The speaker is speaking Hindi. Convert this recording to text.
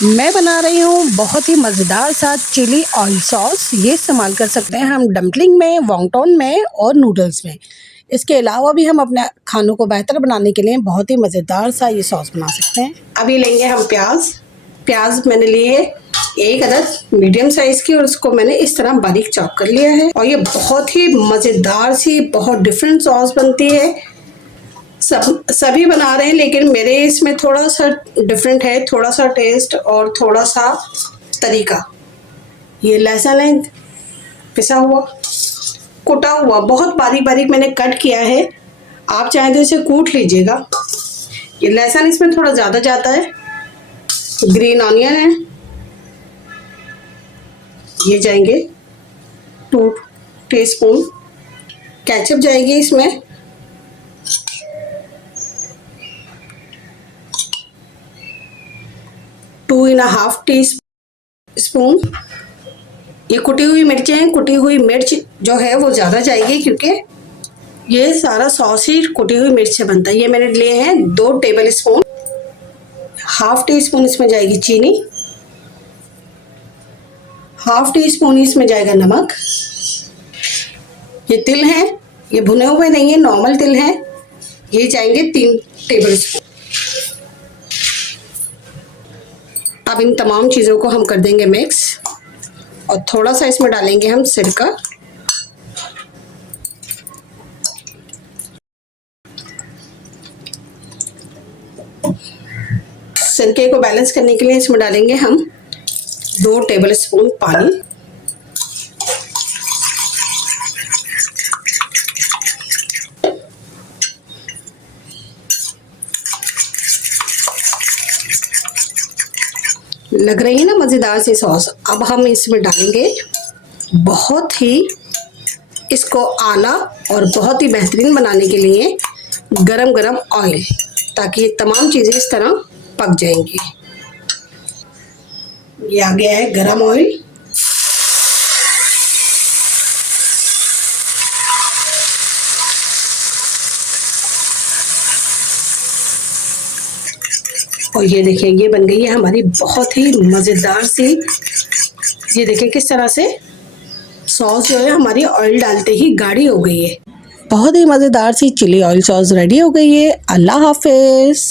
मैं बना रही हूँ बहुत ही मज़ेदार सा चिली ऑयल सॉस। ये इस्तेमाल कर सकते हैं हम डम्पलिंग में, वॉन्टॉन में और नूडल्स में। इसके अलावा भी हम अपने खानों को बेहतर बनाने के लिए बहुत ही मज़ेदार सा ये सॉस बना सकते हैं। अभी लेंगे हम प्याज मैंने लिए है 1 अदद मीडियम साइज़ की, और उसको मैंने इस तरह बारीक चॉप कर लिया है। और ये बहुत ही मज़ेदार सी बहुत डिफरेंट सॉस बनती है। सभी बना रहे हैं, लेकिन मेरे इसमें थोड़ा सा डिफरेंट है, थोड़ा सा टेस्ट और थोड़ा सा तरीका। ये लहसुन है पिसा हुआ, कुटा हुआ, बहुत बारीक बारीक मैंने कट किया है। आप चाहें तो इसे कूट लीजिएगा। ये लहसुन इसमें थोड़ा ज़्यादा जाता है। ग्रीन ऑनियन है, ये जाएंगे 2 टीस्पून। केचप जाएगी इसमें 2.5 टीस्पून। ये कुटी हुई मिर्चें हैं, कुटी हुई मिर्च जो है वो ज़्यादा जाएगी, क्योंकि ये सारा सॉस ही कुटी हुई मिर्च से बनता है। ये मैंने लिए हैं 2 टेबल स्पून। 1/2 टीस्पून इसमें जाएगी चीनी, 1/2 टीस्पून इसमें जाएगा नमक। ये तिल हैं, ये भुने हुए नहीं है, नॉर्मल तिल हैं। ये जाएंगे 3 टेबल स्पून। अब इन तमाम चीज़ों को हम कर देंगे मिक्स, और थोड़ा सा इसमें डालेंगे हम सिरका। सिरके को बैलेंस करने के लिए इसमें डालेंगे हम 2 टेबल स्पून पानी। लग रही है ना मज़ेदार सी सॉस। अब हम इसमें डालेंगे बहुत ही इसको आला और बहुत ही बेहतरीन बनाने के लिए गरम गरम ऑयल, ताकि ये तमाम चीज़ें इस तरह पक जाएंगी। ये आ गया है गरम ऑयल। और ये देखिए, ये बन गई है हमारी बहुत ही मज़ेदार सी, ये देखिए किस तरह से सॉस जो है हमारी ऑयल डालते ही गाढ़ी हो गई है। बहुत ही मज़ेदार सी चिली ऑयल सॉस रेडी हो गई है। अल्लाह हाफिज़।